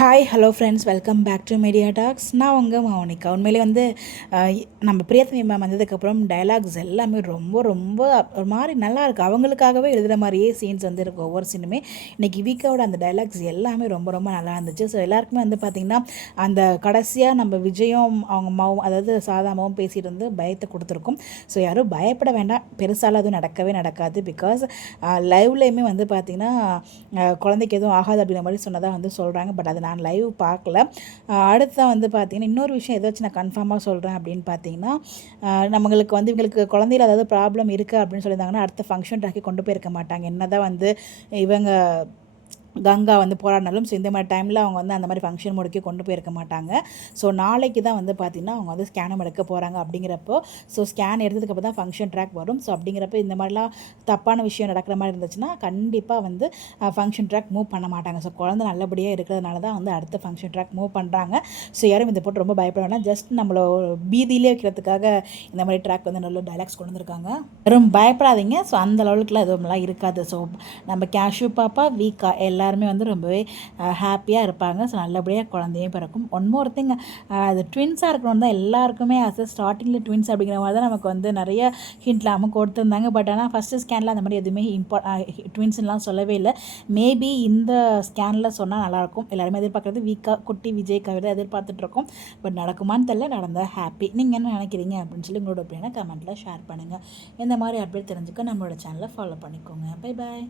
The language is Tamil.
Hi hello friends, welcome back to media talks. நான் உங்கள் மௌனிகா. உண்மையிலே வந்து நம்ம பிரியத்தமை மேம் வந்ததுக்கப்புறம் டயலாக்ஸ் எல்லாமே ரொம்ப ரொம்ப ஒரு மாதிரி நல்லாயிருக்கு. அவங்களுக்காகவே எழுதுகிற மாதிரியே சீன்ஸ் வந்து இருக்கும் ஒவ்வொரு சீனுமே. இன்றைக்கி வீக்காவோட அந்த டயலாக்ஸ் எல்லாமே ரொம்ப ரொம்ப நல்லா இருந்துச்சு. ஸோ எல்லாருக்குமே வந்து பார்த்திங்கன்னா அந்த கடைசியாக நம்ம விஜயும் அவங்க மாவும், அதாவது சாதாமாவும் பேசிகிட்டு வந்து பயத்தை கொடுத்துருக்கும். ஸோ யாரும் பயப்பட வேண்டாம், பெருசாலாம் அதுவும் நடக்கவே நடக்காது. பிகாஸ் லைவ்லேயுமே வந்து பார்த்திங்கன்னா குழந்தைக்கு எதுவும் ஆகாது அப்படிங்கிற மாதிரி சொன்னதாக வந்து சொல்கிறாங்க. பட் அது நான் லைவ் பார்க்கல. அடுத்ததான் வந்து பார்த்திங்கன்னா இன்னொரு விஷயம் ஏதாச்சும் நான் கன்ஃபார்மாக சொல்கிறேன் அப்படின்னு பார்த்தீங்கன்னா, நம்மளுக்கு வந்து இவங்களுக்கு குழந்தையில ஏதாவது ப்ராப்ளம் இருக்குது அப்படின்னு சொல்லியிருந்தாங்கன்னா அடுத்த ஃபங்க்ஷன் ட்ராக்கே கொண்டு போயிருக்க மாட்டாங்க. என்ன தான் வந்து இவங்க கங்கா வந்து போராடினாலும். ஸோ இந்த மாதிரி டைமில் அவங்க வந்து அந்த மாதிரி ஃபங்க்ஷன் முடிக்க கொண்டு போயிருக்க மாட்டாங்க. ஸோ நாளைக்கு தான் வந்து பார்த்திங்கன்னா அவங்க வந்து ஸ்கேனும் எடுக்க போகிறாங்க. அப்படிங்கிறப்போ ஸோ ஸ்கேன் எடுத்ததுக்கப்புறம் தான் ஃபங்க்ஷன் ட்ராக் வரும். ஸோ அப்படிங்கிறப்ப இந்த மாதிரிலாம் தப்பான விஷயம் நடக்கிற மாதிரி இருந்துச்சுன்னா கண்டிப்பாக வந்து ஃபங்க்ஷன் ட்ராக் மூவ் பண்ண மாட்டாங்க. ஸோ குழந்தை நல்லபடியாக இருக்கிறதுனால தான் வந்து அடுத்த ஃபங்க்ஷன் ட்ராக் மூவ் பண்ணுறாங்க. ஸோ யாரும் இதை போட்டு ரொம்ப பயப்பட வேண்டாம். ஜஸ்ட் நம்மளை பீதியிலே வைக்கிறதுக்காக இந்த மாதிரி ட்ராக் வந்து நல்ல டைலாக்ஸ் கொண்டு வந்திருக்காங்க. வெறும் பயப்படாதீங்க. ஸோ அந்த லெவலுக்குலாம் எதுவும்லாம் இருக்காது. ஸோ நம்ம கேஷு பாப்பா வீக்கா எல்லாருமே வந்து ரொம்பவே ஹாப்பியாக இருப்பாங்க. ஸோ நல்லபடியாக குழந்தையும் பிறக்கும். ஒன் மோர் திங், அது ட்வின்ஸாக இருக்கணும் தான் எல்லாருக்குமே ஆசை. ஸ்டார்டிங்கில் ட்வின்ஸ் அப்படிங்கிற மாதிரி தான் நமக்கு வந்து நிறைய ஹிண்ட்லாம் அவங்க கொடுத்துருந்தாங்க. பட் ஆனால் ஃபஸ்ட்டு ஸ்கேனில் அந்த மாதிரி எதுவுமே ட்வின்ஸ்லாம் சொல்லவே இல்லை. மேபி இந்த ஸ்கேனில் சொன்னால் நல்லாயிருக்கும். எல்லாருமே எதிர்பார்க்குறது வீக்கா குட்டி விஜய் கவிதை எதிர்பார்த்துட்ருக்கோம். பட் நடக்குமான்னு தெரியல. நடந்தால் ஹாப்பி. நீங்கள் என்ன நினைக்கிறீங்க அப்படின்னு சொல்லி உங்களோட ஒப்பீனியனை கமெண்ட்டில் ஷேர் பண்ணுங்கள். இந்த மாதிரி அப்டேட் தெரிஞ்சுக்க நம்மளோட சேனலை ஃபாலோ பண்ணிக்கோங்க. Bye bye.